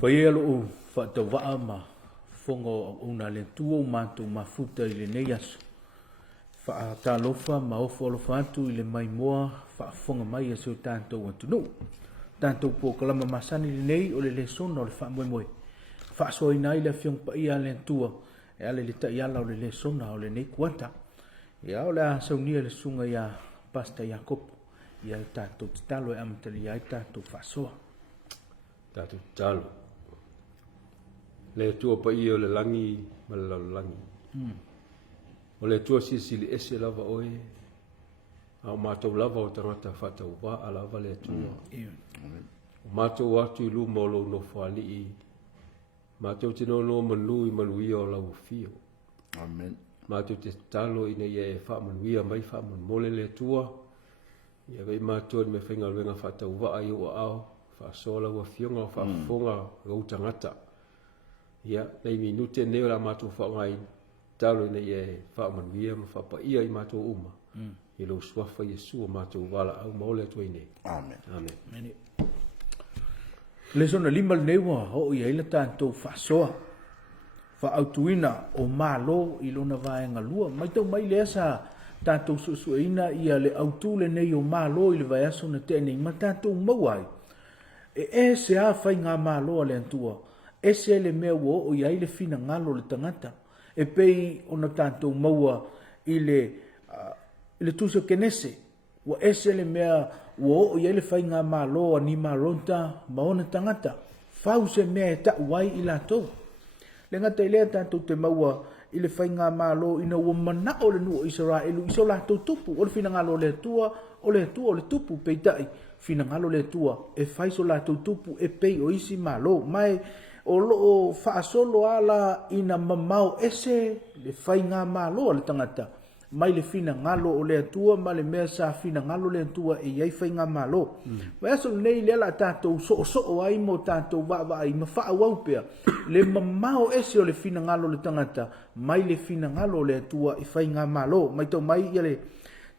Whaia lo whaatawaa ma whongo una le tuo mātou mafuta i le nei aso. Whaatalofa ma ofo alofa atu i le mai moa whaafonga mai aso tātou atunu. Tātou po kalama masani le nei o le sona o le wha moe moe. Whaasoa ina i le whiong pa ia le tua e ale le taiala o le sona o le nei kuata. Ia o le a saunia le sunga ia pasta Iakopo. Ia le tātou titalo e amatali ai tātou whaasoa. Tātou titalo. Le tua pa ia o le langi ma le langi. O le tua sili ese lava oe. A o mātou lava o tangata whatau wā a lava le tua. O mātou atu i luma o lo no whali i. Mātou tino no manui manuia o lau fio. Amen. Mātou te talo ina ia e wha manuia mai wha mole le tua. Ia vei mātou ni me whainga luenga whatau wā i o ao. Wha sola ua fionga wha fonga gau tangata. Ia, nei minute neo la mātou whaongai talo ina ia e wha manuia ma wha pa ia i mātou uma. I lo swafa Yesu o mātou wala au maole atua ine. Amen. Amen. Le sona lima le neua ho ia ila tātou whaasoa. Whaautuina o mālo i lona vaenga lua. Mai tau mai lea sa tātou susueina ia le autu le nei o mālo i le vaiaso na tēnei. Ma tātou mauai. E se a whai ngā mālo a le antua. E se le mea ua o ia i le fina ngalo le tangata. E pei o na tātou maua i le tusa kenese. Wa e se le mea ua o ia i le whai ngā mālo a ni maronta maona tangata. Whau se mea e ta uai i latou. Le ngata i lea tātou te maua i le whai ngā mālo ina ua mana o le nua Israelu. Iso latou tupu o le fina ngalo le tua o le tupu peitai. Fina ngalo le tua e whaiso latou tupu e pei o isi mālo. Mai o loo whaasolo ala ina mamau ese le whai ngā mālo le tangata. Mai le fina ngalo o le atua, ma le mea sa fina ngalo le atua e iai whai ngā mālo. Mai aso nei le ala tātou so ai mo tātou wa ai ma wha au pea. Le mamau ese o le fina ngalo le tangata, mai le fina ngalo le atua e whai ngā mālo. Mai tau mai ia le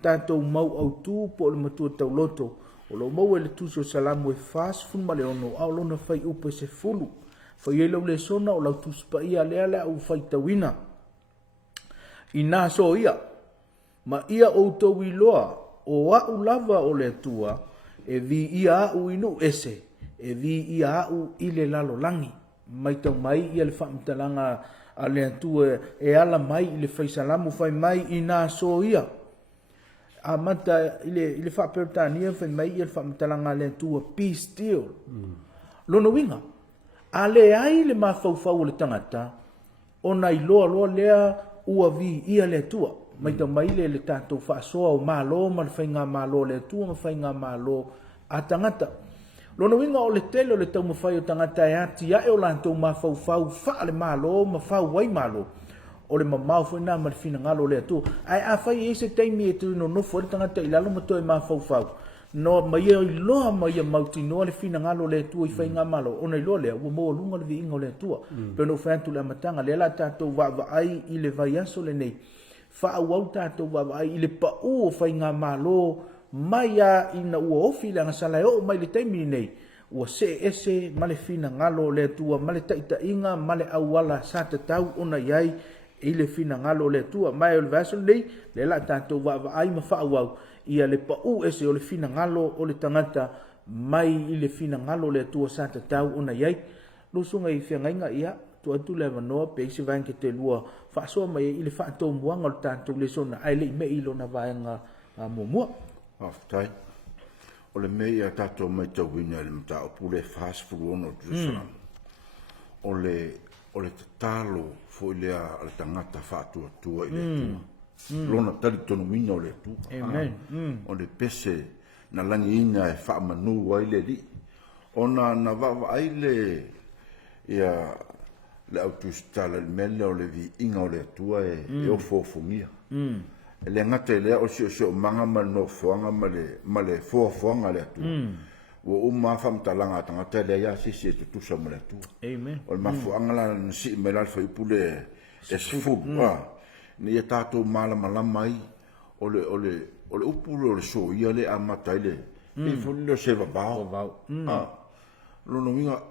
tātou mau au tū po le matua tau loto. O lo mau e le tuso salamu e fast fun ma le ono, au lona whai upe se fulu. Whai e lau le sona o lau tuspa ia lea lea au whai tawina. I nā so ia. Ma ia o tau i loa o au lava o le tua e vi ia au inu ese. E vi ia au i le lalo langi. Mai tau mai ia le whaamtalanga a le tua e ala mai i le whaisalamu whai mai i nā so ia. A mata i le whaapertania whai mai i le whaamtalanga a le tua peace deal. Lono winga. A le ai le mawhauwhau le tangata o nai loa lea ua vi ia le tua. Mai tau mai le tātou whaasoa o mālo, ma le whainga mālo le tua, ma whainga mālo a tangata. Lona winga o le tele o le tau mawhai o tangata e ati ae o lantou mawhauwhau wha le mālo, ma whau wai mālo. O le mamau whaina ma le whina ngalo le tua. Ai a whai e se teimi e tui no nofo le tangata i lalo ma toi mawhauwhau. No mai e loa mai e mauti noa le whina ngalo le tua i whainga mālo. O nei loa lea, ua moa lunga le vi ingo le tua. Pero no whaentu le amatanga, le ala tātou wai i le vaiaso le nei. Whaau tātou wawa i le pa'u o whai ngā mālo mai a ina ua ofi le angasalai o mai le taimi nei. Ua se ese ma le fina ngalo le tua, ma le taita inga, ma le awala sa te tau ona iai i le fina ngalo le tua. Mai o le vaso nei, le la tātou wawa ai ma whaau au ia le pa'u ese o le fina ngalo o le tangata mai i le fina ngalo le tua sa te tau ona iai. Lusunga i whiangainga ia. Tu atu le manoa pe isi vain ke te lua whaasoa mai i le whaatou muanga o tātou le sona ai le me ilo na vaenga mua. Aftai. O le mei a tātou mai tau wina le mta o pule fast food ono Jerusalem. O le tatalo fo i lea le tangata whaatua tua i le tua. Lona tali tonu wina o le tua. Amen. O le pese na langi ina e whaamanu ai le li. Ona na wawa ai le ia le autostala le mele o le vi inga o le tua e o fofongia. E le ngata lea o si o manga ma no foanga ma le fofonga le tua. Ua mawhamtalanga tangata lea ia si e tutusa ma le tua. Amen. O le mafuanga la nasi me la whaipule e sifu. Ni e tātou malama ai o le upulu o le so ia le amata ile. E fuli le seva bao. Lono winga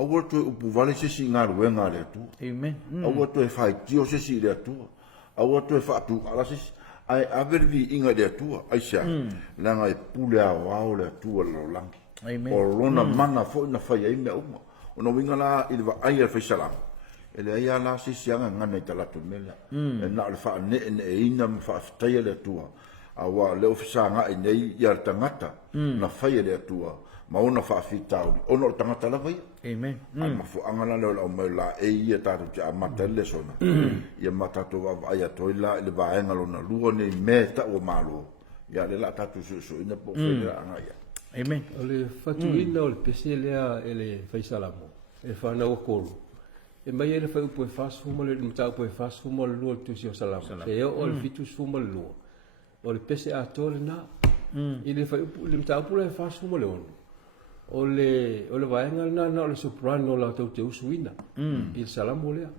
Aua tu upu vale sesi ngā ruenga le atua. Amen. Aua tu whai tio sesi le atua. Aua tu whaatu ala sesi. Ai avervi inga le atua. Aisha. Langa e pule a wao le atua lau langi. Amen. O lona mana fo ina whai ai mea uma. O na winga la ili wa ai al whai salam. Ele ai ala sesi anga ngana i talatu mele. E na le wha ne e ina me wha aftaia le atua. Awa leo fisa nga i nei i ar tangata. Na whai le atua. Ma ona wha afitauri. Ona o tangata la vai. Amen. Ai mafu angala leo la mai la e ia tatu ja matele sona. Ia matatu wa ai atoila le vaenga lona lua nei meta o malo. Ia le la tatu so ina po fela anga ia. Amen. O le fatuina o le pese lea e le faisalamo. E whana o kolu. E mai e le whai upo e whasfuma le mtau upo e whasfuma le lua tusi o salamo. Se eo o le fitu sfuma le lua. O le pese a tole na. I le whai upo le mtau upo le whasfuma le onu. O le vaenga na o le soprano la tau te usuina. I le salamo lea.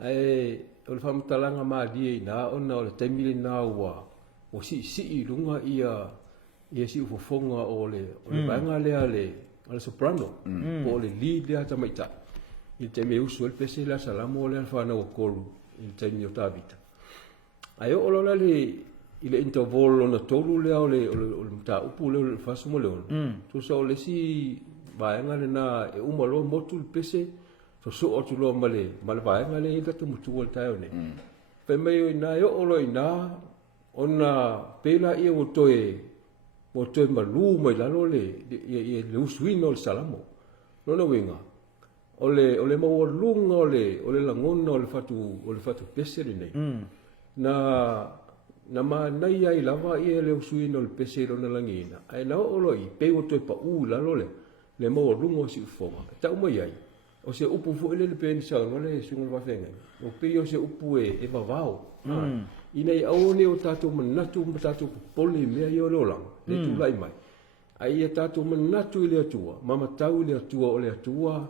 O le whamatalanga maadie na ona o le taimile na ua. O si lunga ia si ufofonga o le vaenga lea le soprano. O le li lea tamaita. I te me usu el pese la salamo le whana o kolu. I te mi o tavita. Ai o lola i le intervolo na tolu lea o le mta upu leo le whasumo leo. Tu sa o le si vaenga le na e umalo motu le pese. So o tu lo male vaenga le ika tu mutu o le tayo ne. Pe mei ina e o lo ina ona pela ia o toe malu mai lalo le usuino le salamo. Lona winga. O le mau lunga o le langona o le fatu pese nei. Na nai ai lava ia le usuino le pese lona langina. Ai na o loi pe o toi pa lalo le mau lunga o si ufonga. Tau mai ai. O se upu fu ele le pen sa ngole sunga va fenga. O pe o se upu e vavao. Ina i au ne o tatu manatu tatu pole mea i o lolang. Le tu lai mai. Ai e tatu manatu i le atua. Mama tau i le atua o le atua.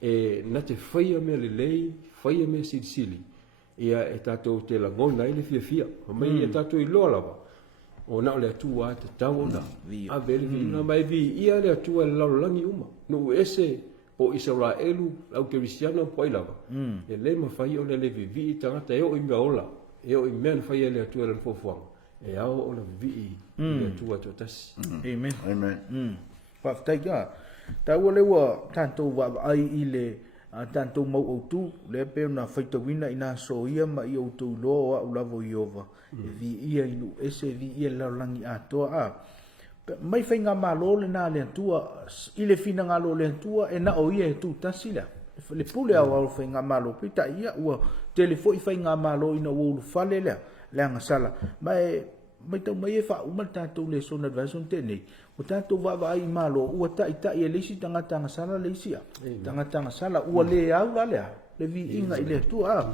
E na te whaia mea le lei, whaia mea sili. Ia e tatu te la ngona i le fia. Mai e tatu i loa lava. O na o le atua te tau o na. A vele vi. Na mai vi ia le atua le laulangi uma. No ese o Israel au Cristiano poi lava. E le mawhai o le vi tangata e o i mea ola. E o i mea whai le atua le fofuanga. E ao o le vi le atua to tasi. Amen. Amen. Whaftai ka. Tau le wa tanto wa ai i le tanto mau o tu. Le pe na whaitawina ina so ia ma i o tu loa au lavo i ova. Vi ia inu ese vi ia laulangi atoa a. Mai whai ngā malo le nā le antua. I le fina ngā lo le antua e na o ia e tu tasi la. Le pule au au whai ngā malo. Pita ia ua telefo i whai ngā malo ina uolu fale lea. Lea ngā sala. Mai tau mai e wha umal tātou le sona advaison tenei. O tātou wawa ai malo. Ua ta e leisi tangata sala leisi a. Tangata sala. Ua le au la lea. Le vi inga i le tua a.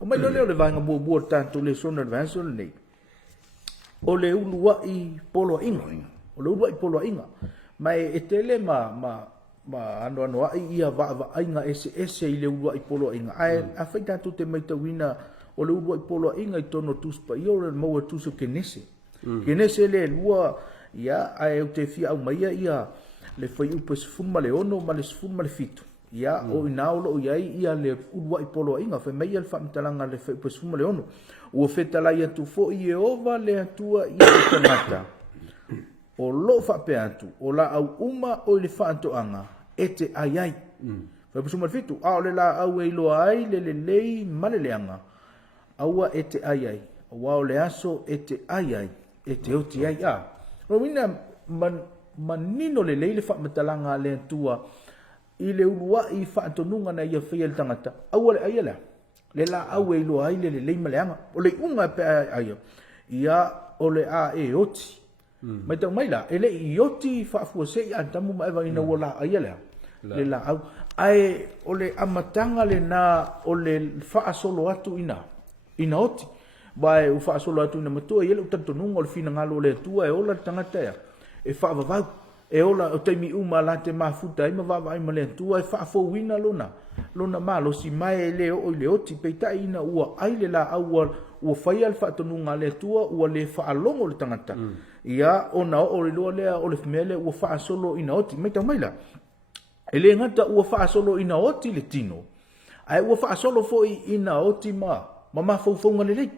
O mai lo leo le vanga bua tātou le sona advaison nei. O le ulua i polo inga. O le ulua i polo inga. Mai e tele ma ano ai ia va inga ese i le ulua i polo inga. Ai a fai tātou te mai tawina o le ulua i polo inga i tono tuspa i o le maua tuso kenese. Kenese le lua ia ai o te fia au maia ia le fai upa sifuma le ono ma le sifuma le fitu. Ia o ina o lo iai ia le ulua i polo inga fai mai al whamtalanga le fai upa sifuma le ono. Ua whetalai atu fo i e ova le atua i e tangata. O lo whape atu, o la au uma o le whaantoanga, e te ai. Fai upa sifuma le fitu, a o le la au e loa ai le lei maleleanga. Aua e te ai. Wa o le aso e te ai. E te oti ai a. Rawina manino le leile whamatalanga le atua i le urua i whaantonunga na ia whea le tangata. Aua le aia lea. Le la au e loa ai le leima leanga. O le unga pe aia. Ia o le a e oti. Mai tau mai la. E le i oti whaafua se i antamu maewa ina ua la aia lea. Le la au. Ai o le amatanga le na o le whaasolo atu ina. Ina oti. Vai u whaasolo atu ina matua. Iele u tantonunga o le fina ngalo le atua e ola tangata ea. E whaavavau. E ola o teimi uma la te mafuta ima vava ima le atua e whaafowina lona. Lona malo si mai e le o le oti peita ina ua aile la aua ua whai al whaatonunga le atua ua le whaalongo le tangata. Ia o na o le loa lea o le fmele ua whaasolo ina oti. Meita maila. E le ngata ua whaasolo ina oti le tino. Ai ua whaasolo fo ina oti ma faufaunga le lei.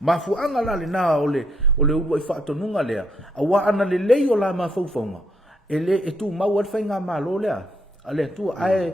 Ma fuanga la le nā o le urua i whaatonunga lea. A wa ana le lei o la ma faufaunga. E le e tu mau alfa ngā malo lea. A le tu ai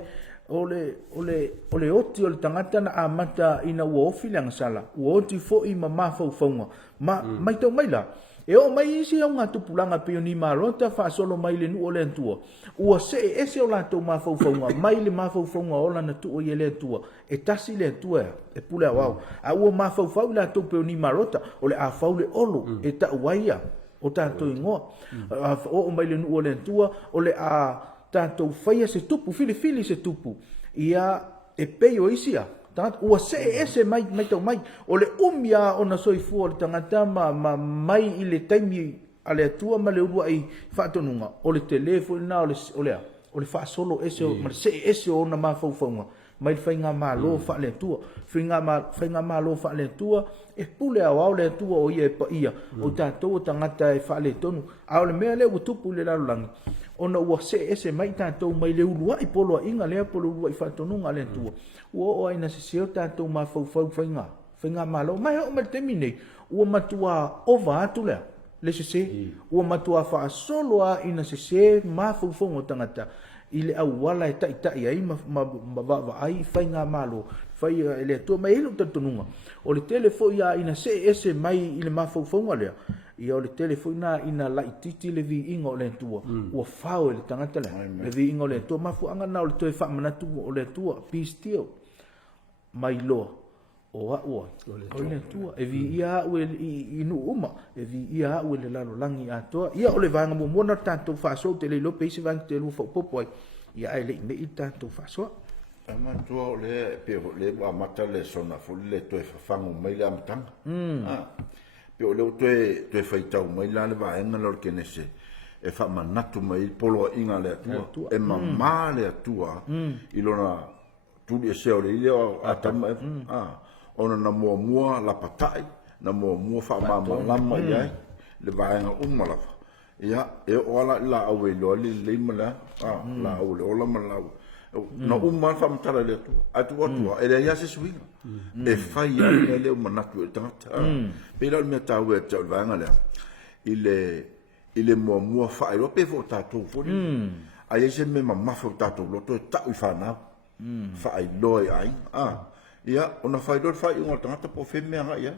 ole oti o le tangata na amata ina ua ofi le angasala. Ua oti fo i ma faufaunga. Mai tau mai la. E o mai isi au ngā tupulanga peo ni marota whaasolo mai le nu o le antua. Ua se ese o lātou mawhauwhaunga, mai le mawhauwhaunga o lana tu o i le antua. E tasi le antua e pule a wau. A ua mawhauwhau lātou peo ni marota o le a whau le olo e ta uaia o tātou ingoa. O mai le nu o le antua o le a tātou whaia se tupu, fili se tupu. Ia e peo isia. Ua se ese mai tau mai o le umia o na soifua le tangata mai i le taimi a le atua ma le urua i whaatonunga o le telefoni na o le whaasolo ese o ma le se ese o na mawhauwhaunga mai le whainga malo wha le atua whainga malo wha le atua e pule au au le atua o ia e pa ia o tātou o tangata e wha le tonu au le mea le ua tupu le lalulangi ona ua se ese mai tātou mai le urua i polo a inga lea polo urua i whaatonunga le atua ua o aina se seo tātou ma whauwhau whainga malo mai o mai temi nei ua matua ova atu lea le se se ua matua wha solo a ina se se ma whauwhau o tangata i le au wala e tai ai ma ai whainga malo whai e le atua mai elu tatonunga o le telefo ia ina se ese mai i le ma whauwhau lea ia o le telefo ina lai titi le vi inga o le atua ua whao e le tangata lea le vi inga o le atua mafuanga na o le toe wha manatu o le atua pistio mai loa o aua o le atua e vi ia au i nu uma e vi ia au le lalo langi atoa ia o le vanga mo mona tātou whaasou te leilo peisi vang te lua whaupopo ai ia ai le ime i tātou whaasoa ama tua o le pe o le wa mata le sona fo le toe whafango mai le amatanga pe o le toe whaitau mai la le vaenga lor kenese e wha manatu mai polo inga le atua e mamā le atua i lona tuli e seo le ile o atama ona na mua la patai na mua wha mamua lama iai le vaenga umalafa ia e oala la au e loa le imala la au le ola malau na umar wha matara le atua e le ia se suinga e whai ai le manatu e tangata pe la mea tau e tau vaenga lea i le mua wha e roa pe fo tātou fori a ia se me mamafa tātou loto e tau i whanau wha i loa ai ia ona fai dor fai ngol tangata po fe me nga ia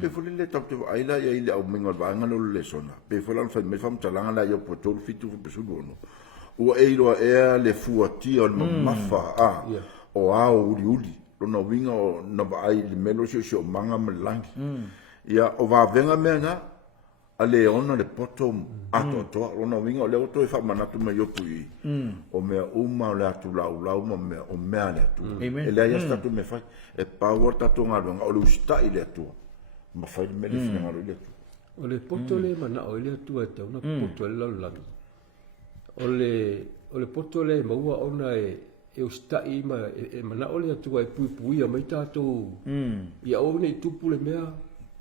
pe fole le tap te ai la ia ile au minga ba nga lo le sona pe fole fai me fam talanga la ia po tol fitu pe su dono o e ro e le fuati o mafa o a uli lona winga o na ba ai le melo sio manga melangi ia o va venga me nga ale ona le poto ato lona winga o le oto e fa manatu me yo pui o me uma le atu la ma me o me ale atu e le ia sta tu me fai e power tatu ngalonga o le usta ile atu ma fai me le fina ngalo ile atu o le poto le mana o ile atu e te una poto le lalu o le poto le maua ona e usta i ma e mana o le atu e pui mai tatu ia o ne tupu le mea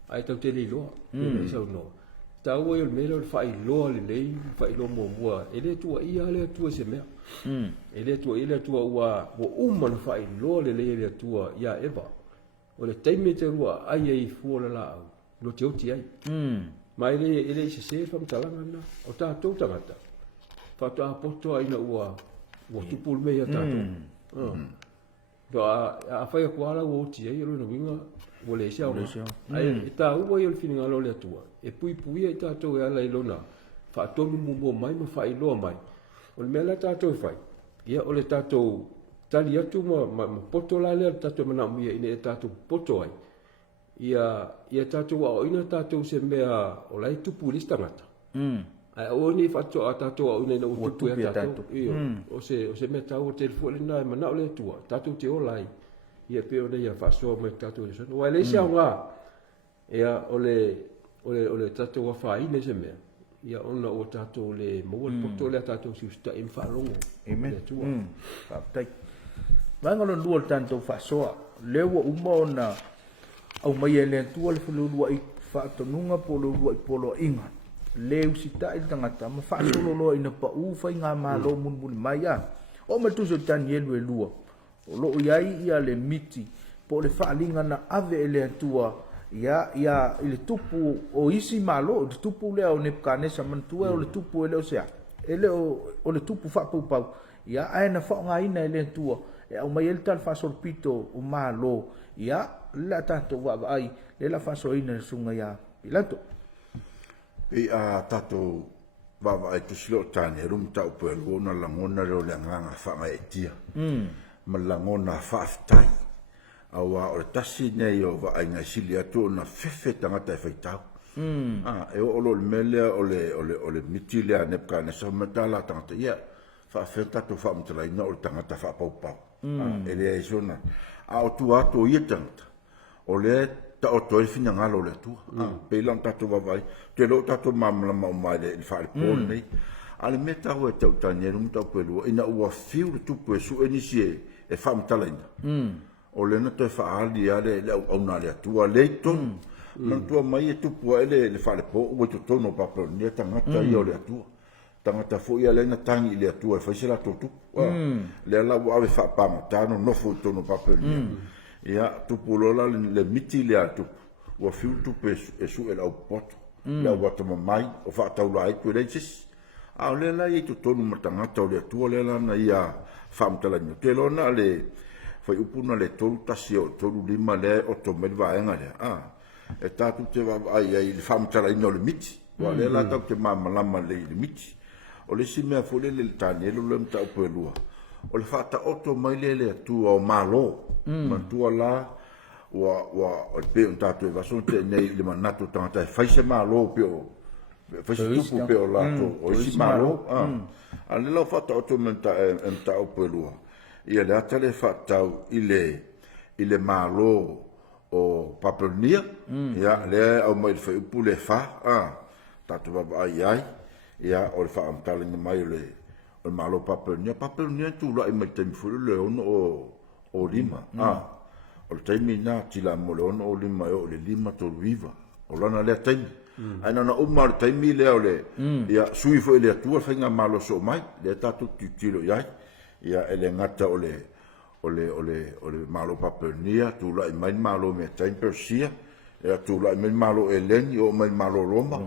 ai tau te li loa e sa no tau e mele o fai loa le lei fai loa mua ele tua ia le tua se mea ele tua ua uma na fai loa le lei le tua ia eva o le taimi te rua ai ai fua la au lo te oti ai ma ele se fam talanga na o tātou tangata fata poto ai na ua tupu le mea tātou do a fai a kuala ua oti ai ro na winga o le sia ai ta ua i o fininga lo le tua e pui e tātou e ala i lona wha tonu mumbo mai ma wha i loa mai o le mea la tātou whai ia o le tātou tali atu ma poto la lea tātou mana mia ine e tātou poto ai ia tātou a oina tātou se mea o lai tupu listangata ai o ni whato a tātou a oina ina o tupu e tātou o se mea tau o telefo le nai mana o le tua tātou te o lai ia peo nei a whasoa mai tātou le sono wai le sia ngā ia o le tātou wa whai ne se mea ia ona o tātou le maua poto le tātou si usta im whalongo amen whaptai vangalo lua tātou whasoa lewa uma ona au mai e le tua le whalulua i whaatonunga polo lua i polo inga le usita i tangata ma whaasolo loa ina pa uwhai ngā malo munmuni mai a o ma tu so tani elu e lua o lo iai ia le miti po le faalinga na ave ele atua ia ile tupu o isi malo le tupu le o Nebukadnesa mantua o le tupu ele o sea ele o le tupu fa pau ia aina fa nga ina ele atua e au mai ele tal fa sorpito o malo ia la tanto va ai le la fa so ina sunga ia Pilato e a tato va ai tu silo tani rum ta po ona langona le nganga fa mai tia malangona fa aftai awa o tasi nei o va ai na silia tu na fefe tangata fa tau e o lo mele o le mitile ne ka ne so metala tangata ia fa feta to fa mtala ina o tangata fa pau e le ai sona a o tu ato ia tangata o le ta o toi fina ngalo le tu pe lan ta tu vai te lo ta tu mamla ma mai le fa le pon nei ale meta o te tani rum ta pelu ina o fiu tu pe su inisie e fa mtala ina o le na te fa ali ale le o na le tu le ton non tu mai e tu po ele le fa le po o tu tono pa pro ni tangata io le tu tangata fo ia le na tangi le tu e fa sela tu le la o ave fa pa ma no fo tono pa pro ia tu pulola le miti le atu o fiu tu pe e su e la poto la wata mai o fa tau lai tu le sis a le la i tu tonu matanga tau le tu le la na ia fam tala ni te lona le foi upuna le tolu tasio tolu lima le o to mel va enga le e ta tu te va ai fam tala ni le miti wa le la ta te mama lama le miti o le si me fo le tani le mta o lua o le fata oto mai le tu o malo mantua la o pe un tato e vason te nei le manato tanta fai se malo pe o fai se tu pe o la o si malo ale lo fata oto menta o pelua ia le atale fata ile malo o papernia ia le o mai fai pule fa tato va ai ia o le fa amtale mai le o malo papernia tu la mai tem fu le o lima o le taimi na tila molon o lima o le lima to viva o lana le taimi ana na uma le taimi le o le ia sui fo le tua fainga malo so mai le tatu tilo ia ele ngata o le malo papernia tu la mai malo me taimi persia ia tu la mai malo eleni o mai malo roma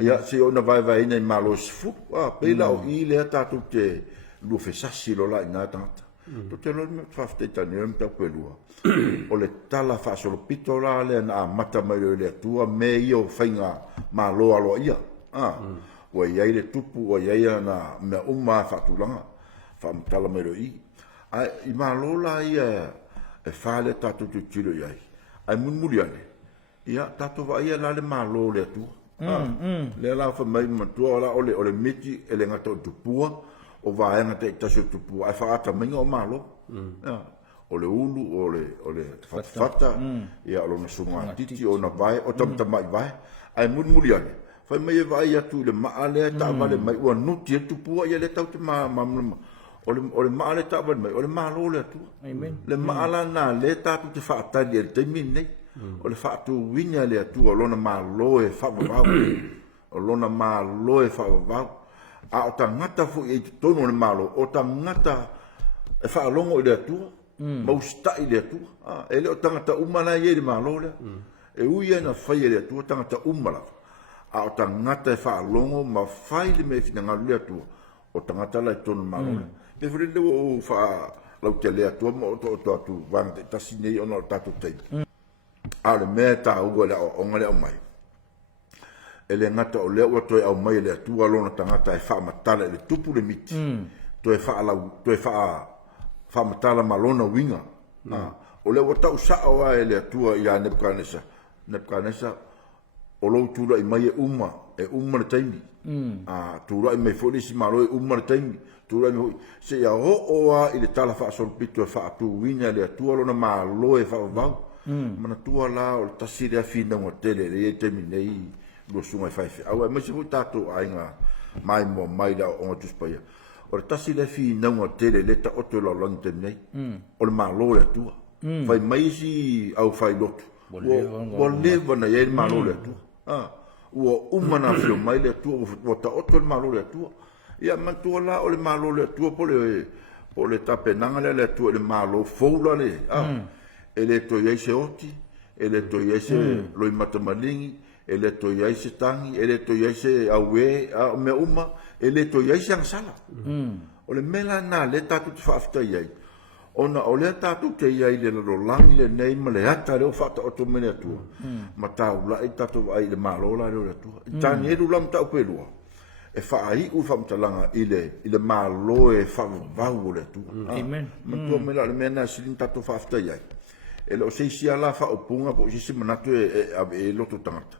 ia se ona vai nei malo sfu pe la o ile tatu te lu fesasi lo la ina tanta to te lo fa fte ni ta pelua o le tala fa solo pitola le na mata mai le tua me io fainga malo alo ia o ia le tupu o ia na me uma fa tulanga fa tala mai i malo la ia e fa le tatu tu tilo ia ai mun muliane ia tatu va ia la le malo le tua le la fa mai matua la o le miti e le ngata tupua o va nga te tasu tupu ai fa ata minga o malo o le ulu o le fata ia o na sunga titi o na vai o tam mai vai ai mun muliane fa mai vai atu le maale ta vale mai o nuti tupu ia le tau te ma o le maale ta vale mai o le malo le atu le maala na le ta tu te fa ata le te minne o le fa tu winya le atu o lona malo e fa va o lona malo e fa va a o tangata fu e tono le malo o tangata e fa longo le atu ma usta le atu e le o tangata umana ye le malo le e uia na fai le atu tangata umala a o tangata e fa longo ma fai le me fina ngalu le atu o tangata la tono malo e fre le o fa la o le atu mo to atu van ta sine ona tatu te a le meta o le o ngale o mai ele ngata o leo to au mai le tua lona tangata e fa matala le tupu le miti to e fa matala malona winga o leo ta usa o ele tua ia Nebukadnesa o lo tu i mai e uma le taimi tu lo mai fo si malo e uma le taimi tu lo se ia o ile tala fa sol pito e fa tu winga le tua lona malo e fa va mana tua la o tasira fina mo tele le terminei lo sunga fai au ma se tato ainga mai da o tu spaia o tasi le fi não tele leta o to lo lante nei o le malo le tua fai mai si au fai lot o leva na ye malo le tua o umana fio mai le tua o ta o to le malo le tua ia man tua la o le malo le tua o le tapenanga le atua le malo foula le e le to ye se oti e le to ye se loi matamalingi e le to ye se tangi e le to ye se awe a me uma e le to ye se sala o le mela na le tatu te whaafta iai ona o le tatu te iai le lo langi le nei ma le ata le o whata o to mene atua ma tau la i tatu ai le malo la le atua i tani edu lam tau pelua e whaai u whamtalanga i le malo e whavau o le atua Amen. Mantua mela le mena silin tatu whaafta iai e lo sei sia la whaopunga po si manatu e loto tangata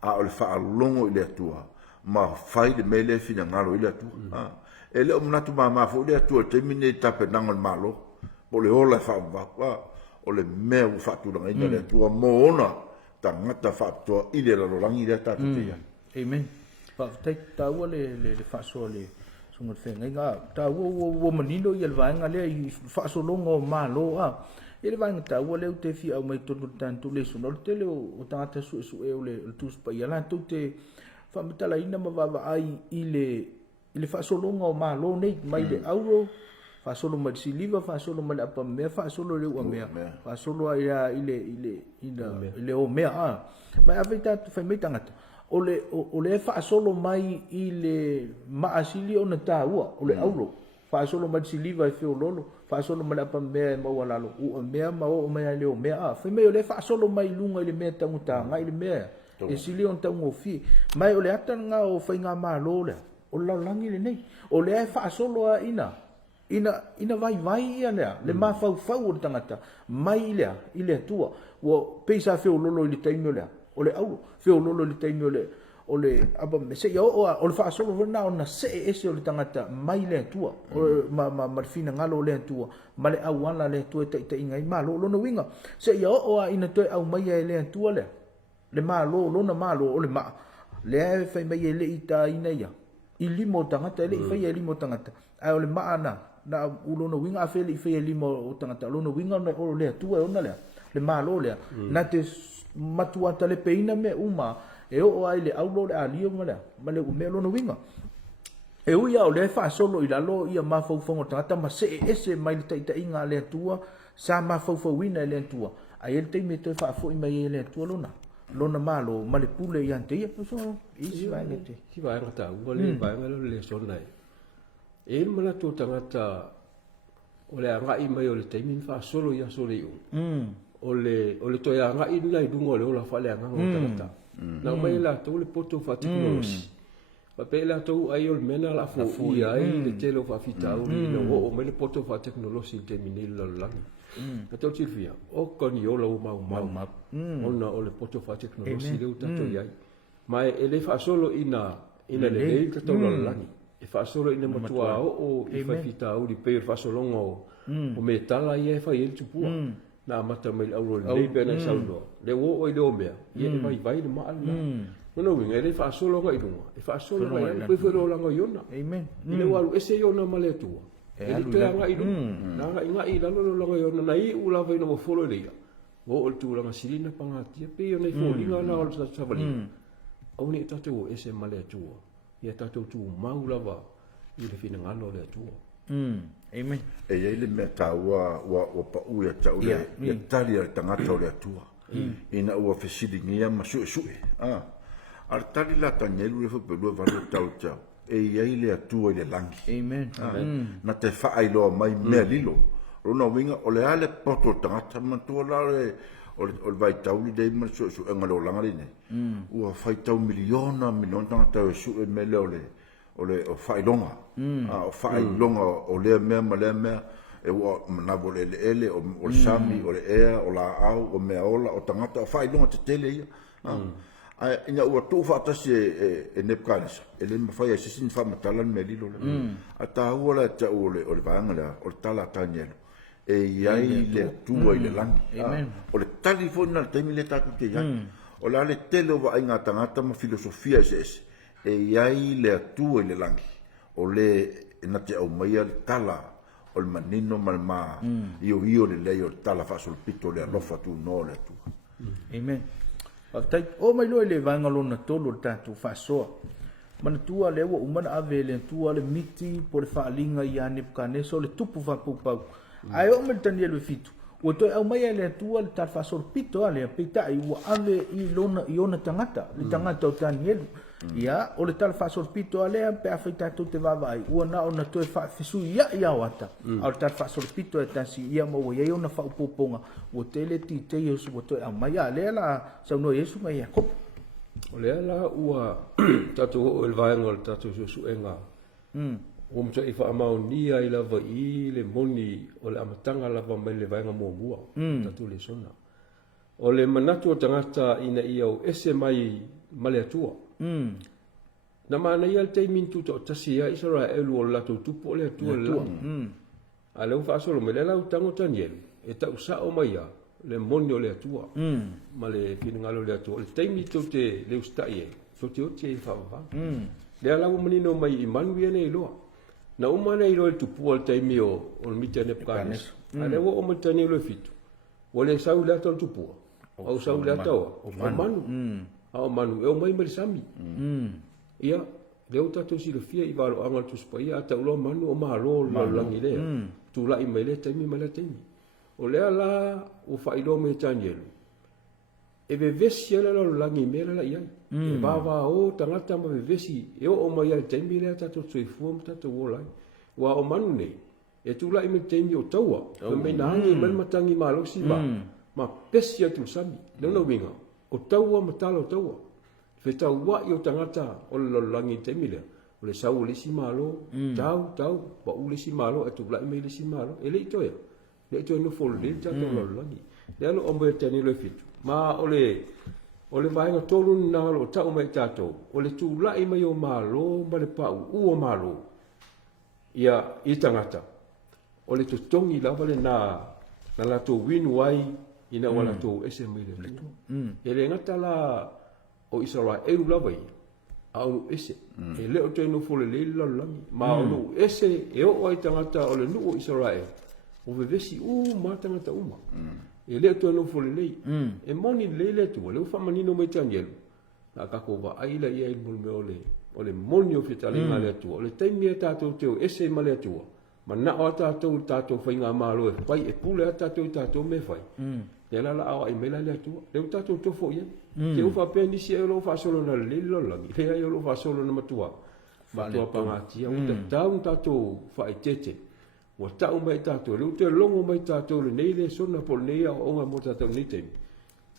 a o le whaalongo i le atua ma whai le mele fina ngalo i le atua e le o manatu ma fo le atua te mine tape nango le malo po le ola whaavau o le mea u whaatulanga ina le atua mo ona tangata whaatoa i le lalolangi le tatu te iai Amen. Whaatai tāua le whaasoa le sunga te whenga. Inga tāua o manino i alwaenga lea i whaasolonga o mālo e le vaenga tāua leo te fi au mai tonu tantu le suna. O te leo o tangata su e o le tūspa i ala tau te whamitala ina ma wawa ai i le whaasolonga o mālo nei mai le auro whaasolo mai si liva, whaasolo mai apa mea, whaasolo le ua mea, whaasolo ai i le o mea mai awhi tātu whai mei tangata. O le whaasolo mai i le maasili o na tāua, o le auro. Whaasolo mai si liva i whio lolo, whaasolo mai apa mea e maua lalo. Ua mea ma o mea leo mea. Whai mei o le whaasolo mai lunga i le mea tangu tā, ngai le mea. E sili on tangu o fi. Mai o le atanga o whai ngā maa lo lea. O lau langi le nei. O le whaasolo a ina. Ina vai ia lea. Le maa fau o le tangata. Mai lea, i lea tua. Wo peisa whio lolo i le taimio lea. O le auro, whio lolo le taimi o le aba me se o le whaasolo wana o na se ese o le tangata mai le tua, o ma fina ngalo le tua, ma le au ala le tua ta ingai ma lo na winga. Se o ina toi au mai e le tua le ma lo na ma lo o le ma. Le fai mai e le ita ina ia. I limo tangata, le fai e limo tangata. Ai o le ma ana, na ulo na winga afe le fai e limo o tangata, lo na winga o le tua o na le ma lo le. Na te matuata le peina me uma e o ai le aulo le alio ma le me lo no winga e o ia o le fa solo i lalo ia ma fo fo tata ma se ese mai le taita inga le tua sa ma fo wina le tua ai el te me te fa fo i mai le tua lona malo ma le pule ia te ia so isi vai te ki vai ngata o le vai ngalo le so nai e mana tu tangata o le anga i mai o le te min fa solo ia so le o le toia nga i nai dungo le ola fale anga ngata na mai la to le poto fa teknologi pa pe la to ai ol mena la fo i ai le telo fa fita o o mai le poto fa teknologi te minil la langi ka to tifia o kon yo lo ma ona o le poto fa teknologi le uta to ai mai ele fa solo ina le ka to la langi e fa solo ina matua o i fa fita o di pe fa solo o metala ia fa il tupua na mata mai au le bena saulo le wo o le mea ye vai le mal no winga le fa solo ga idunga e fa solo mai pe fero la ngo yona amen le walu ese yona male tua e te nga idunga na nga inga i la lo ngo yona na i ula vai no folo le ya wo o tu la masilina pangati pe yona fo linga na o sa vali au ni tatu ese male tua ye tatu tu maula va i le fina ngalo le tua amen e ia le mea tāua ua pa'u ia tau le ia tali a le tangata o le atua ina ua fesilingia ma su'e a le tali la tangelu le whapelua valo tau e iai le atua i le langi amen na te whaailoa mai mea lilo rona winga o le ale poto tangata mantua la o le vai tauli dei ma su'e ngalo langari nei ua whai tau miliona tangata o su'e me leo le o whailonga o whailonga o lea mea ma lea mea e ua manawo le ele o le sami o le ea o la au o mea ola o tangata o whailonga te tele ia ina ua tō whaatasi e nepkanisa e le mawhai a sisin whamatalan me lilo le a tā ua la ta o le vaanga lea o le tala tanyelo e iai le tua i le langi o le tali fōna le taimi le tātu te iai o la le tele o wa inga tangata ma filosofia ese e iai le atua i le langi o le na te au maia le tala o le manino ma le ma io le lei o le tala whaasolpito le alofa tu no le atua amen o mai loe le vanga lona tolo le tātou whaasoa mana tua le ua umana ave le tua le miti po le faalinga i ane Pukaneso le tupu whapupau. Ai o me tani le fitu. Ua toi au mai le tua le tal fasor pito ale pita i ua ave i lona i ona tangata, le tangata o tani elu. Ia, o le tal fasor pito ale pe a feita tu te vava ai. Ua na ona toi fa fisu ia ia wata. Au tal fasor pito e tansi ia mo ua ia ona fa upoponga. Ua te le ti te Yesu ua toi au mai ale la sa no Yesu mai ko. O le ala ua tatu o el vaenga le tatu su enga. O mta i wha amau nia i lava i le moni o le amatanga lava mai le vaenga mua mua. Tatu le sona. O le manatu o tangata ina i au ese mai male atua. Na mana ia le teimin tu to tasi ia Israel o lato tupo le atua le lau. A leu wha asolo me le lau tango tanielu. E tau sa o mai ia. Le moni o le atua. Ma le finangalo le atua. Le teimi to te leu stai e. To te o te e whawa. Le alau manino mai i manu ia nei loa. Na umana i loa le tupu al teimi o le mita ne Pukaneso. A le o matani o le fitu. O le sau le ato al tupua. Au sau le ato o manu. A manu e o mai marisami. Ia, leo tato si le fia i walo angal tu spa ia ata ulo manu o mahalo o langi lea. Tu lai mai le teimi mai le teimi. O lea la o whailo me tanielu. E vevesi ala lo langi mele la iai. E vava o tangata ma vevesi. E o mai ai teimi lea tato soifua ma tato o lai. Wa o manu nei. E tu lai me teimi o taua. Ka me naangi man matangi malosi ma. Ma pesi atu sami. Leo na winga. O taua matala o taua. Fetau wa i o tangata o le langi teimi lea. O le sau lisi malo. Tau. Wa u lisi malo. E tu lai me lisi malo. E le itoia. Le itoia no fol le tato o langi. Le alo o mbe tani le fitu. Ma o le vaenga tolu na lo tau mai tato. O le tu lai mai o malo. Ma le pau u o malo. Ia i tangata. O le tutongi lava le na lato winu ai. Ina wala to ese mai le tu. E le ngata la o Israel e lava i. Au ese. E le o te no fol le langi. Ma o no ese e o ai tangata o le nu o Israel. O vevesi ma tangata uma. E leo tu no fole lei. E moni lele tu, leo fa manino mai tanielu. Na kako va ai la ia il mulme o le moni o fitale male tu. O le taimi e tatou teo ese male tu. Ma na o tatou fa inga malo e fai e pule tatou me fai. E la au ai mela le tu. Leo tatou tofo ia. Ke o fa penisi e lo fa solo na lelo langi. Lea e lo fa solo na matua. Matua pangatia. O tatou fa tete. Wa tau mai tatou, leu te longo mai tatou le nei le sona po nei a onga mo tatou ni teimi.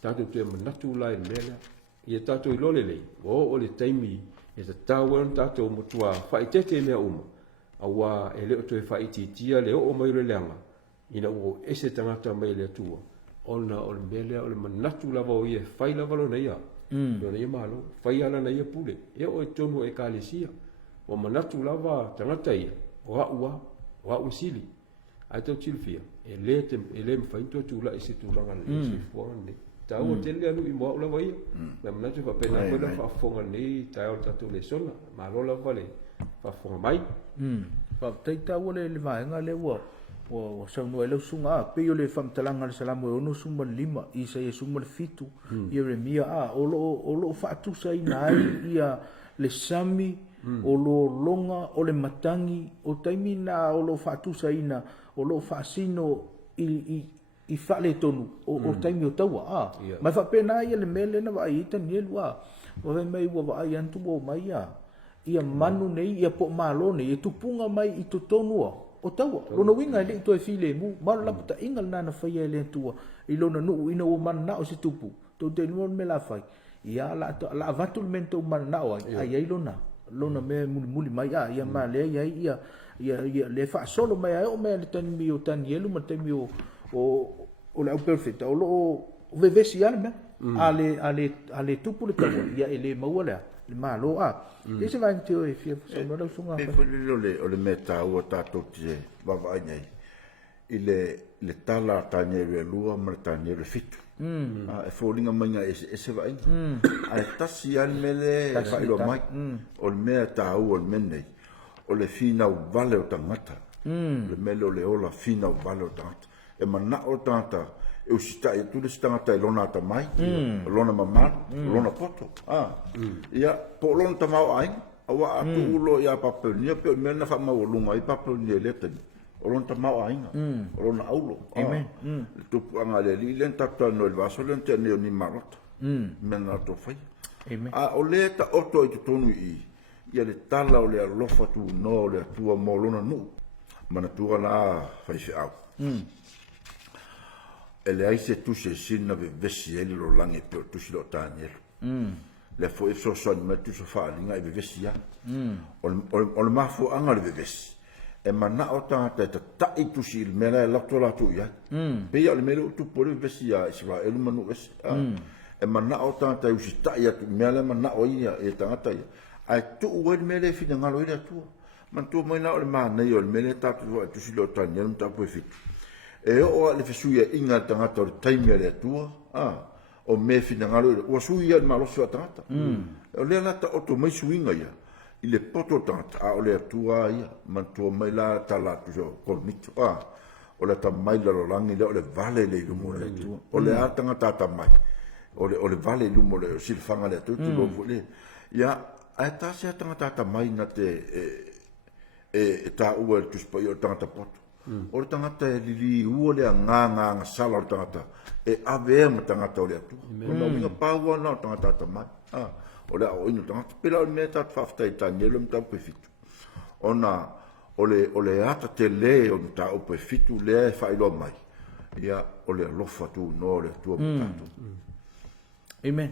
Tatou te manatu lai mele, ia tatou i lole lei, o le teimi, e ta tau an tatou mo tua whaitete mea uma. Awa e leo te whaititia le o mai le leanga, ina o ese tangata mai le tua. Ona o le mele, o le manatu lava o ia, whai lava lo nei a. Yo nei malo, whai ala nei a pule, e o e tonu e kālesia. O manatu lava tangata ia, o a wa usili ai tau tilfia e le mfaito tu la ese tu langa le ese fuane tau te le alu i mo la vai me mna te fa pena ko la fa fonga ni tau tatu le sona ma lo la vale fa fonga mai fa tai tau le vaenga le o sa no ele sunga pe yo le fam talanga le salamo o no suma lima i sa ye suma le fitu Yeremia o lo fa tu sai nai ia le sami o lo longa o le matangi o taimina o lo fatusa ina o lo fasino i fale tonu o taimi o taua ma fa pena ia le mele na vai tanielu o ve mai wa vai antu o mai ia manu nei ia po malo nei e tupunga mai i totonu o taua lona winga le to e file mu ma la puta ingal na faia le tua i lona nu ina o man na o se tupu to te no me la fai ia la vatul mento man na ai lona me muli mai ia ma le ia le fa solo mai o me le tani mi o tani elu ma tani o le perfect o lo vevesi alme ale tupu le tawa ia ele mauale le malo ese va intio e fia so no sunga pe le meta o tato tie va vai nei le tala tani le lua ma tani le fitu e folinga manga ese vai ai tasi almele fa ilo mai o le mea tau o le mene o le fina o vale o tangata le mele o le ola fina o vale o tangata e mana o tangata e usita e tu le tangata e lona ta mai lona mama lona poto ia po lona ta mau ai awa atu ulo ia papelia pe mena fa maulunga i papelia le tani o lon tamau ainga o lon aulo Amen. tu anga le li len tata no el vaso len te ni marot mena to fai Amen. a o le ta oto i tonu i ia le tala o le alofa tu no le tua molona nu mana tua la fai se au ele ai se tu se sina ve vesi ele lo lange pe tu si lo taniel le fo e so son ma tu so fa linga e vesi ya o le mafu anga le vesi e mana o tata ta i tu si il mera la to la tu ya pe ya le mero tu por vesi ya Israel manu es e mana o tata u si ta ya tu mera mana o ia e tata ya ai tu o le mele fina ngalo ina tu man tu mai na o le mana yo le mele ta tu si lo taniel ta po fitu e o le fesuia inga tangata o taimia le atua o me fina ngalo o suia le maloso tangata o le lata o to mai suinga ia i le poto tangata o le atua ia man tu mai la tala tu so kolmito o le ta mai la langi le o le vale le lumo le atua o le tangata ta mai o le vale lumo le silfanga le atua tu lo vole ia a ta se tangata ta mai na te e ta ua tu spa o tangata poto o tangata e lili ua le nganga sala o tangata e ave ma tangata o le atu o na winga paua na o tangata tamai o le o ino tangata pela o meta tfafta i tanielo mta upe fitu ona o le ata te le o mta upe fitu le e whailo mai ia o le alofa tu no le tua mtatu Amen.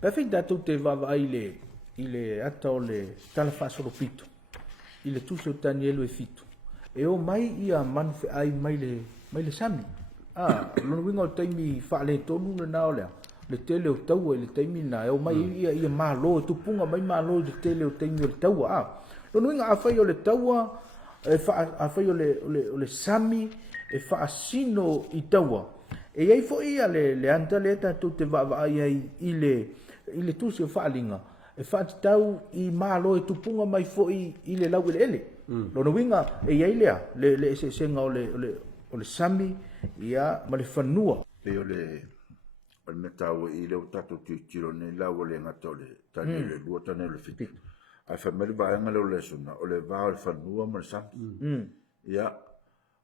Perfect datu te vava i le ata o le talafasolo pito i le tuso tanielo e fitu e o mai ia manu fe ai mai le sami lona winga o taimi faale tonu le nao le tele o tau le taimi na e o mai ia malo tupunga mai malo le tele o taimi o le tau lona winga afai o le tau afai o le sami e faasino i tau e iai fo ia le anta le tatu te vava ai i le tusi o faalinga e faatitau i malo e tupunga mai fo i le lau ele lona winga e iai lea le senga o le sami ia ma le fanua pe o le metaua i leo tatu tiro nei lau o le ngata o le tani le lua tani o le fitu ai whameri vaenga leo le suna o le vā o le fanua ma le sami ia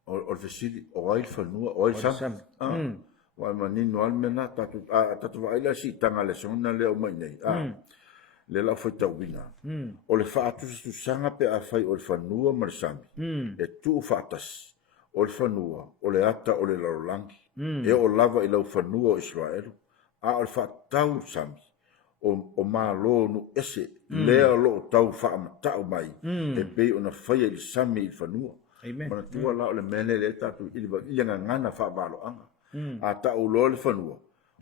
o le fesiri o ai le fanua o ai le sami o ai manino almena tatu vaila si tanga le sona leo mai nei le la foi tauina o le faatusi sanga pe a fai o le fanua ma le sami e tu faatas o le fanua o le ata o le larolangi e o lava i lau fanua o Israelu a o le faatau sami o malo nu ese lea lo tau faamatau mai e pei ona fai i sami i fanua mana tua la o le mele le tatu i ngana faavaloanga a tau lo le fanua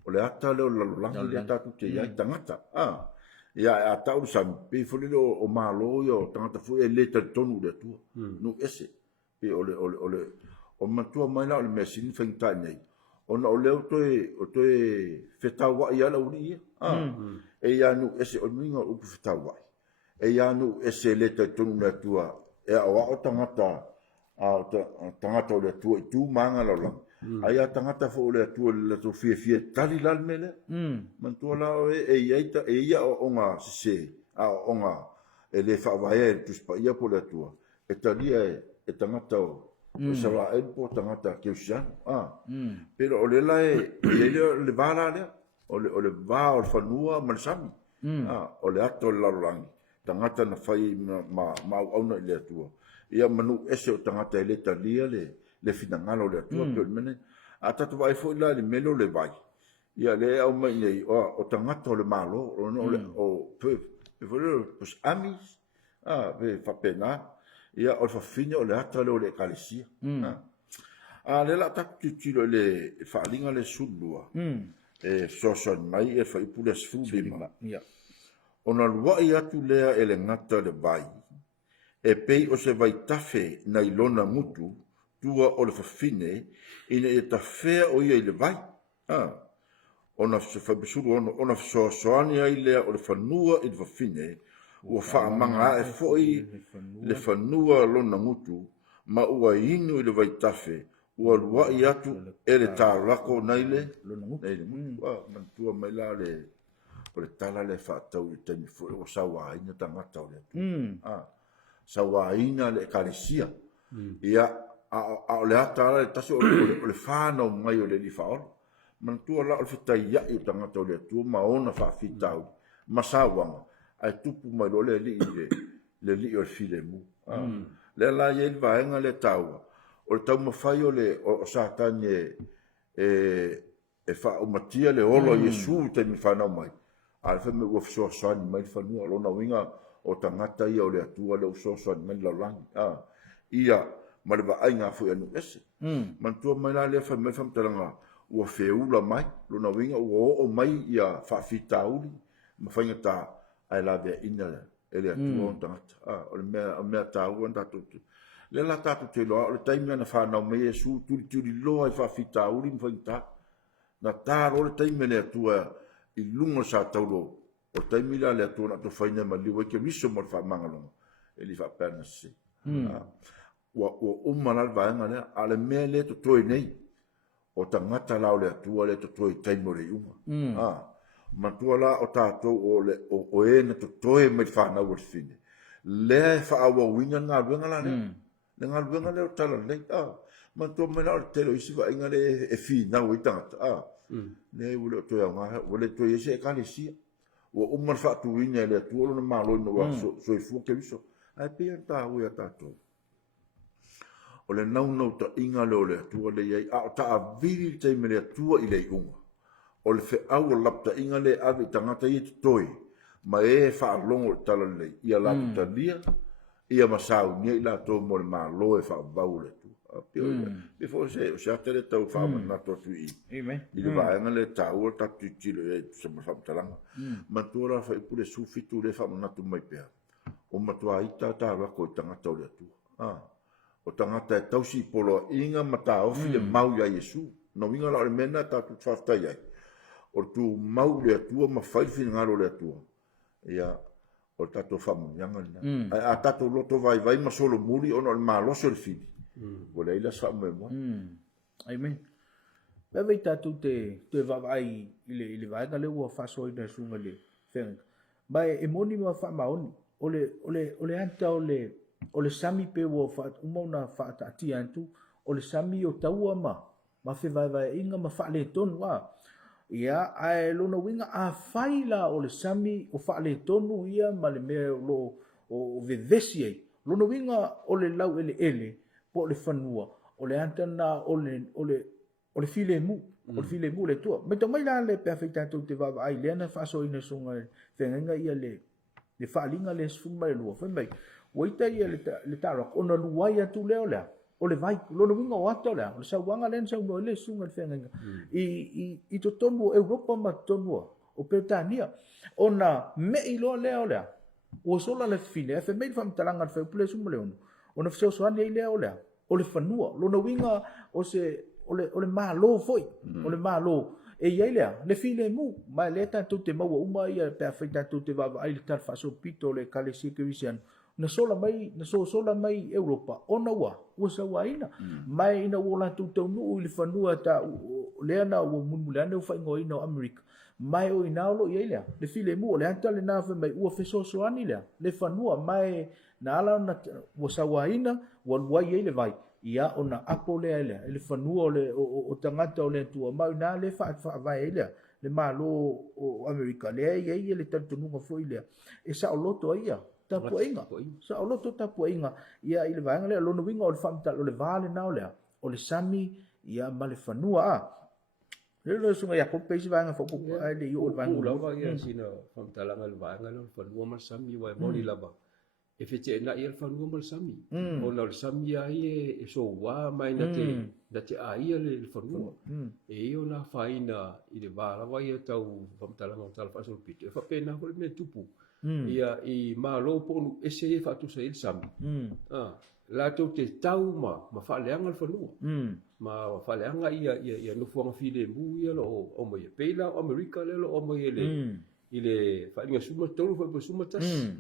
o le ata le o larolangi le tatu te iai tangata ia a tau sam pe folilo o malo yo tangata fu e le tonu de tu no ese pe ole o matua mai la o mesin fenta nei ona o le to e feta wa ia la uri e ia no ese o minga o feta wa e ia no ese le tonu na tua e o tangata a tangata o le tu manga la ai a tangata fo le tu le to fie tali la mele man tu la e ia o nga se a o nga e le fa vai tu spa ia po le tu e tali e tangata o sa la e po tangata ke usia pero o le la le vara le o le va o fanua mal sami o le ato la lang tangata na fai ma o na le tu ia manu ese o tangata le tali le finangalo le tua pe mene a tatu vai foi la le melo le vai ia le au mai nei o tangata le malo o no le o pe os amis ve fa pena ia o fa fine o le ata le kalesia le la tatu tilo le fa linga le sulua e soson mai e fa ipule sfulima ia ona lua ia tu le ele ngata le vai e pei o se vai tafe na ilona mutu tua o le fafine ina e tafea o ia i le vai ona se fabisuru ona soasoani ai lea o le fanua i le fafine ua faamanga e foi le fanua lona ngutu ma ua inu i le vai tafe ua luai atu e le tālako nei le ngutu mantua mai la o le tala le whaatau i temi fo o sawaina tangata o le atu. Sawaina le kalesia. Ia, a o le ata le tasi o le whanau mai o le li whaoro. Mantua la o le whitai iai o tangata o le atu, ma ona whaafitau, ma sawanga, ai tupu mai lo le li o le file mu. Le la ye le vaenga le taua, o le tau mawhai o le o satani e wha o matia le olo Yesu te mi whanau mai. A le whame ua fisoasani mai le whanua, lona winga o tangata ia o le atua le usoasani mai laulangi. Ia, ma le vaenga fu anu ese. Mantua mai la le whame whamtalanga ua feula mai, lona winga ua o mai ia whaafitauli, ma whainga ta ai la vea ina ele atua o tangata. O le mea tāua an tātou. Le la tātou te loa, o le taimi ana whanau mai Yesu, turi loa i whaafitauli, ma whainga ta. Na tāro le taimi le atua i lunga sa tauro, o le taimi le atua na to whaina ma liwa i ke riso mo le whaamangalonga, e li whaapena se. Ua umana le vaenga lea, a le mea le to toi nei, o tangata lao le atua le to toi taimo le iunga. Matua la o tātou o e na to toi mai whanau o le fine. Le whaawa winga ngā ruenga la le. Le ngā ruenga le o tala le. Matua mai la o le telo isi wa inga le e whinau i tangata. Ne ule o toi au ngā, ule toi ese e kane sia. Ua umar whaatu winga le atua lo na malo ina wa so i fuke viso. Ai pia ta ui a tātou. O le naunau ta inga le o le atua le iei, a o ta a viri te me le atua i le iunga. O le fe au o lapta inga le ave tangata i te toi, ma e whaalongo le tala le, ia la ta lia, ia masau nia i la tō mo le maa loe whaabau le tu. Pio ia, before se, o se atere tau whaaman na tō tu i. I le vaenga le tau o tatu i tilo e sa ma whaamtalanga. Mantua la whaipule sufitu le whaaman na tu mai pēr. O matua ita ta rako i tangata o le atua. O tangata e tausi polo inga mata ofi le mau ya Yesu. No winga la o le mena tatu whaftai ai. O tu mau le atua ma whaifin ngaro le atua. Ia, o tato whamungyanga nina. A tato loto vai ma solo muri ono le maloso le fini. O le ila sa mo e moa. Amen. Bevei tatu te vavai i le vaenga le ua whasoi na sunga le whenga. Mai e moni ma whamaoni. O le anta o le sami pe ua umauna whaatati antu. O le sami o taua ma whewaiwai inga ma whaale tonu wa. Ia, ai lona winga a whaila o le sami o whaale tonu ia ma le mea lo o vevesi ei. Lona winga o le lau ele po le whanua. O le antana o le file mu. O le file mu le tua. Me to mai la le pia whaitatu te wawa ai leana whaso ina sunga whenga ia le whaalinga le sfuma le lua. Whenbai, waita ia le tarak o na luai atu leo lea. O le vai, lona winga o ata lea. O le sauwanga len sau no ele sunga le whenga. I to tonu o Europa ma tonua. O Petania. O na mei loa leo lea. O sola le fine. E whemei whamtalanga le whaupule suma leonu. O na whasausoani ei leo lea. O le whanua. Lona winga o le malo foi. O le malo. E iei lea. Le file mu. Mai le tātou te maua uma ia pēr whai tātou te wawa ai le tār whaso pito le kale sikirisian. Na sola mai Europa. Ona ua. Ua sawa ina. Mai ina ua la tūtau nuu i le whanua ta leana ua munmuleana u whaingo ina o Amerika. Mai o ina olo iei lea. Le file mu. O le anta le nawe mai ua whesosoani lea. Le whanua mai na ala na ua sawa ina. Ua luai iei le vai. Ia o na apo lea lea. Le whanua o tangata o le tua. Mai na le whaavai lea. Le malo o Amerika. Lea iei le tantununga fwoi lea. E sa o loto ia. Tapua inga. Sa o loto tapua inga. Ia i le vaenga lea. Lono winga o le whamtal o le vale nao lea. O le sami. Ia ma le whanua a. Lelo sunga ia kope isi vaenga whapupu. Ai le i o le vaenga. Ulawa ia sina whamtalanga le vaenga le whanua ma le sami. Wai mori lava. E whete na ia le whanua ma le sami. O na le sami ai e so wā mai na te a ia le whanua. E io na whaina i le vārawa ia tau whamtalanga o tala whasol pito. E whapena ko le mea tupu. Ia i mā lo ponu ese e whatusa i le sami. La tau te tau ma whaaleanga le whanua. Ma whaaleanga ia nufuanga while mu ia lo o mai e peila o Amerika le lo o mai e le i le whainga suma tolu whaipa suma tasi.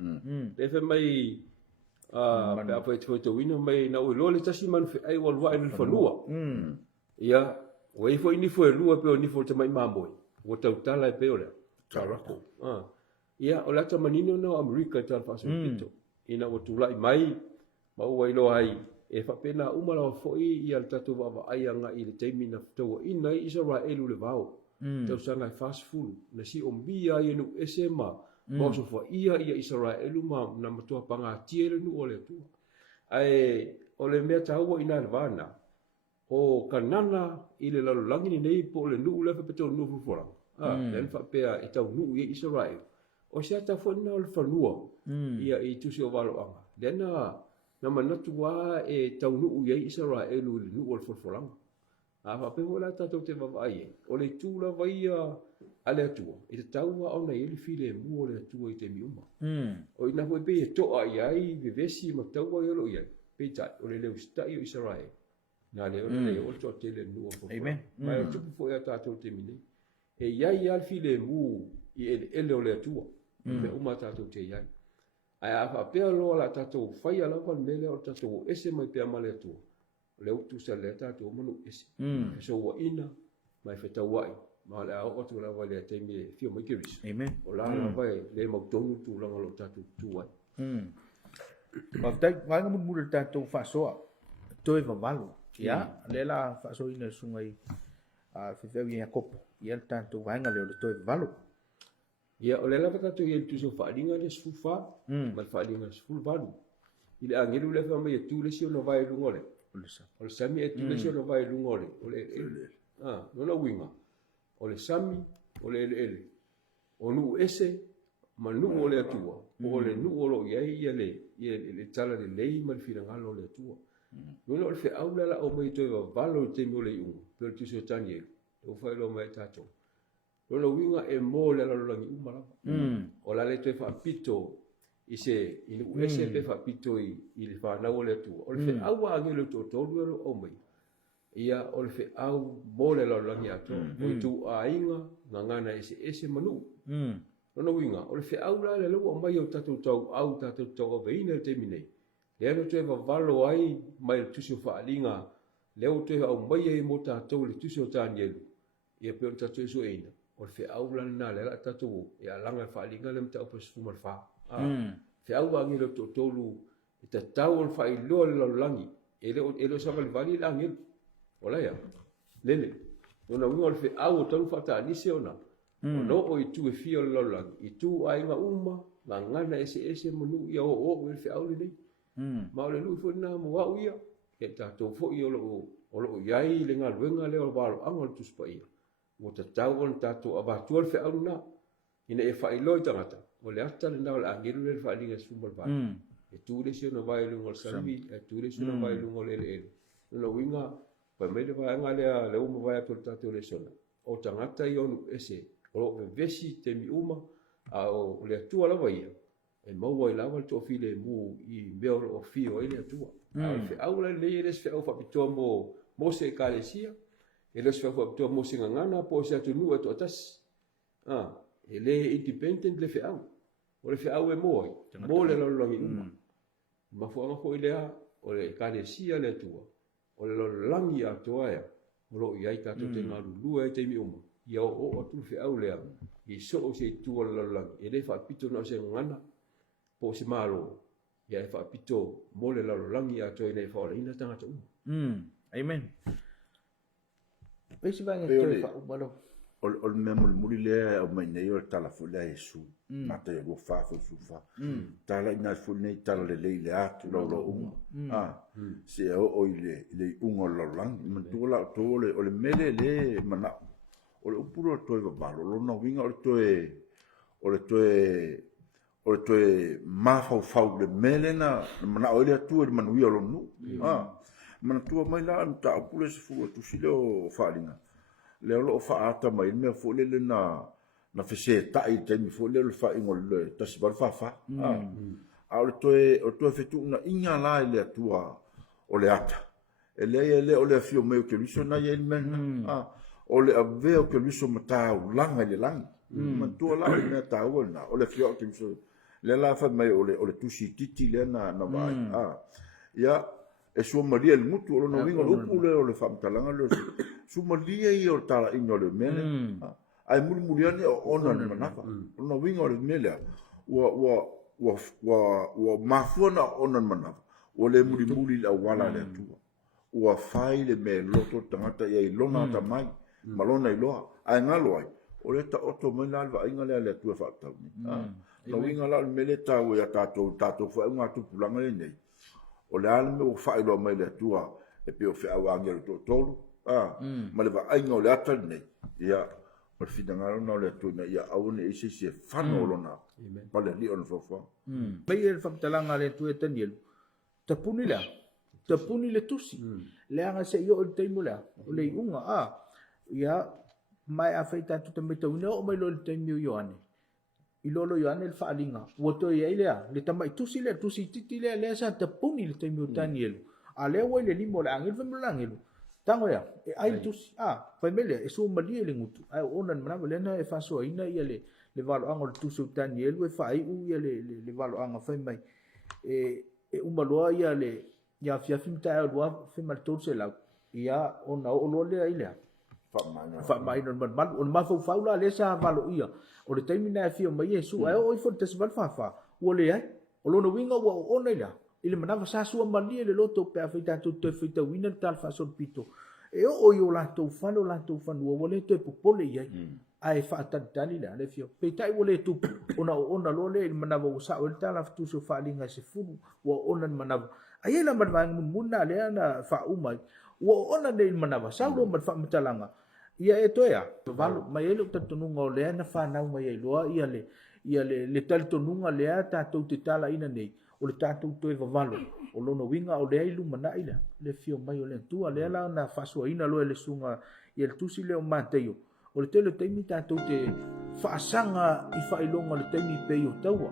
Le whai mai pe apa e te whaita wina mai na oi loa le tasi manu whi ai walua e le whanua. Ia, o e fo i nifo e lua pe o nifo te mai mamoi. O tau tala e peo lea. tarako ia o lata manino no Amerika tal fa so pito ina o tulai mai ma o ilo ai e fa pena uma la foi ia tatu va ai anga i le taimi na to ina Israel le vao tau sanga fast food na si ombia ia no esema mo so fo ia Israel ma na matua panga tiele no ole tu ai ole mea tau ina vana o kanana i le lalolangi ni nei po le nuu le fapeto nuu fufora. Len whapea e tau nuu i Israel. O sea ta whanau le whanua ia i tusi o walo anga. Lena na manatu wā e tau nuu i Israel le nuu o le fufuranga. A whape ho la tatou te wawai e. O le tūla waia ale atua. I te tau wa ona i le file mua le atua i te miuma. O ina hoi pe e toa i ai vevesi ma tau wa yolo i ai. Peitai o le leu stai o Israel. Na le ona le o to tele no fo. Amen. Mai tu fo ya ta to te mini. E ia al file mu i ele o le tua. Me uma ta to te ia. Ai a pe lo la ta to fai ala van mele o ta to ese mai pe male tua. Le o tu sa le ta to manu ese. So wa ina mai fe ta wai. Ma le o tu la va le te mi fio mai kiris. Amen. O la vai le mo tonu tu la lo ta tu wai. Ma tai vai mo mo ta to fa so. Toi va valo. Ya, lela fa so ina sungai a fe fe ia kopo. Ia tanto vai nga le toi valo. Ia o lela fa tu ia tu so fa dinga le sufa, ma fa dinga sul valo. Ile angelu le fa mai tu le si no vai lungole. O le sami e tu le si no vai lungole. O le no na winga. O le sami, o le ele. O nu ese ma nu o le atua. O le nu o lo ia le tala le lei ma le fina ngalo le atua. Nuna o fe aula la o mai toi wa valo te mo le unga. Pero tu so tangi e. O fai lo mai tato. Nuna winga e mo le la langi uma lava. O la le toi fa pito i se inu ese pe fa pito i le fa na o le tua. O le fe aua angi le to tolu alo o mai. Ia o le fe au mo le la langi ato. O i tu a inga ngangana ese manu. Nuna winga o le fe aula le lo o mai o tato tau au tato tau o veina te minei. Leo te va valo ai mai tusi fa alinga leo te au mai e mo tatou le tusi o tanielu ia pe tatou so ina o fe au la na le tatou ia langa fa alinga le mta o su mal fa fe au angi le totolu e tatau fa i lo le langi e le sa val vali langi ola ya lele ona wi fe au tolu fa ta ni se ona no o i tu e fio le langi i tu ai nga uma ngana ese monu ia o fe au le nei ma le lu fo na mo wa ia ke ta to fo i o lo iai le nga luenga le o valo angol tu spa ia mo ta tau on ta to aba tu fe au na ina e fa i loi tangata o le ata le na la angelu le fa linga sumbal ba e tu le sio no vai lu ngol sami e tu le sio no vai lu ngol ele no winga pa me le va nga le o mo vai por ta to le sona o tangata i onu ese o vesi te mi uma a o le tu ala vai e mau wai lawa to file mu i meo o fio ele tua fe aula le les fe o fa pito mo se kalesia e les fe fa pito mo se ngana po se tu nu to tas ele independent le fe au o le fe au e mo le lo langi ma fo ile o le kalesia le tua o le lo langi a toa ya o lo ia ta to te malu lu e te mi uma ia o tu fe au le i so o se tu o lo langi ele fa pito no se ngana po se malo ia e fa pito mole la langi a toi nei fa ina tanga tu Amen. Pesi vai ngai fa malo. O me mo muri le o mai nei o tala fu le Yesu. Ma te go fa fu fa. Tala ina fu nei tala le atu lo se o ile ungo lo lang man tu la to le o le mele le mana o le upuro toi va balo lo no winga o le toe mafau le mele na mana o le atu le manuia lo nu mana tua mai la ta pule se fu tu silo falinga le lo fa ata mai me fu le na fese ta i te mi fu le fa ingol le ta si bar fa a o toe fetu na inga la le atua o le ata ele o le fio me ke liso na ye men o le ave o ke liso mata langa le lang man tua la me ta o le fio ke liso le la fa mai o le tusi titi le na vai ya e so maria le mutu o no winga lo pule o le fa talanga le so maria i o tala ino le mele ai muli ani o ona manafa ona winga o le mele wa mafuna ona manafa o le muli la wala le tua ua fai le me loto tangata ia ilona ta mai malona iloa ai ngalo ai o le ta oto mai la va inga le tua fa tau ni no winga la me le ta o ya tato fa unha tu pulanga le nei o le ala me o fai lo mai le tua e pe o fe awanga to tolu ma le va inga o le ata nei ia o fidanga no le tu na ia au ne isi se fano lona pa le li on fo mai e whaktalanga le tu e tanielu ta puni la te puni le tusi le anga se yo te mula o le unga ia mai a feita tu te meta una o mai lo te miu yo ane i lolo yo ane le faalinga o to ia ile le tamai tusi titi le sa te puni le te miu Daniel a le wa le limo le angel fa mlangelo tango ya e ai tusi fa mele e so mali le ngutu ai ona mana le na e fa so ina ia le valo anga le tusi Daniel we fa ai u ia le valo anga fa mai e umaloa ia le ia fia finta o wa fima tose la ia ona o lo le ile fa mai no man o ma fa faula le sa valo ia o le taimina fia mai Yesu ai o fo te sval fa o le ai o lo no winga o ona ila ile mana sa su mali le loto pe afita tu te fita winner tal fa so pito e o yo la to fa o le te popole ia ai fa tantani le fio pe tai o le tu ona lo le mana vo sa o tala tu so fa linga se fu o ona mana ai la man muna le ana fa umai o ona le manava sa lo man fa mtalanga ia e toia valo mai ele tatununga le ana fa na mai lo ia le tatununga le ata tu te tala ina nei o le tatu to e valo o lo no winga o le ilu mana ila le fio mai o le tua le la na fa so ina lo le sunga ia le tusi le o mateio o le tele taimi tatu te fa sanga i fa ilonga le taimi pe yo taua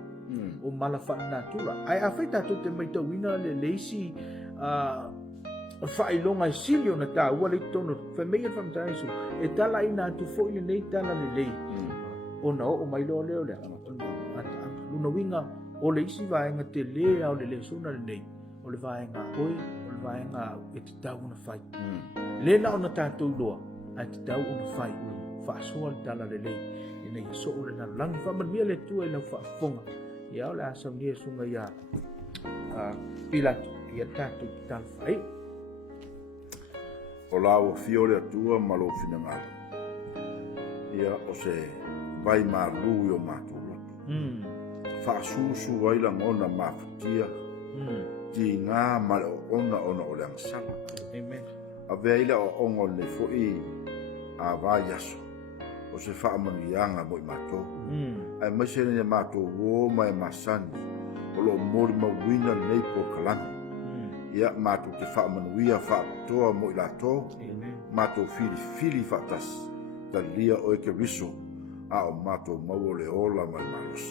o mala fa na tura ai afeta to te mai to wina le leisi fa ilonga i silio na ta ua le tono fa mei fa mtai su e tala ina tu fo ile nei tala le lei o na o mai lo le luna winga o le isi vaenga te le au le suna le nei o le vaenga oi o le vaenga e te tau na fai le na ona tātou loa a te tau ona fai fa soa le tala le lei ina ia so o le na langi fa manmia le tua i lau fa fonga ia o le asa mnia sunga ia Pilato ia tātou te tala fai o la o fio le atua ma lo finangala ia o se vai ma lu yo matu fa susu ai la ngona mafutia ti nga ma ona o le angsala amen a veila o ongo le foi a vai yaso o se fa amanianga mo mato ai ma se ne mato wo mai masani o lo mori ma wina nei po kalanga ia mato te fa manuia fa toa mo ila to mato fili fa tas da lia o ke riso a o mato mau le ola mai malos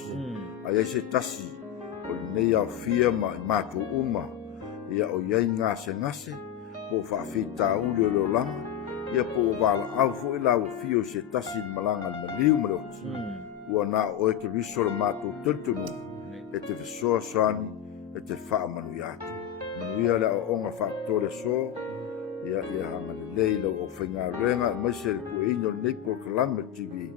ai se tasi o nei au fia mato uma ia o ia ngase po fa fita u le langa ia po vala au fo ila o fio se tasi malanga maliu mo ua na o ke riso le mato tuntunu e te so soani e te fa manuia ia le onga faktore so ia hanga le lo o fenga renga mai se ku ino nei po kalama TV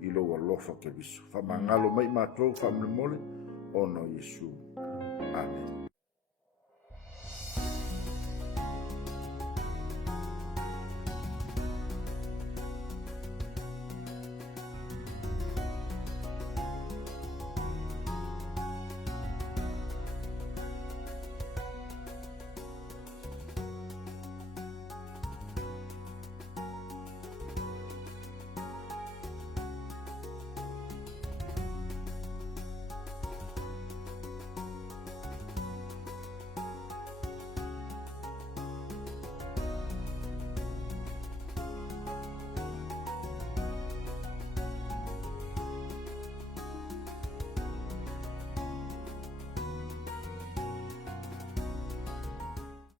i lo lofa ke biso fa mangalo mai matro fa mole ono Yesu amen.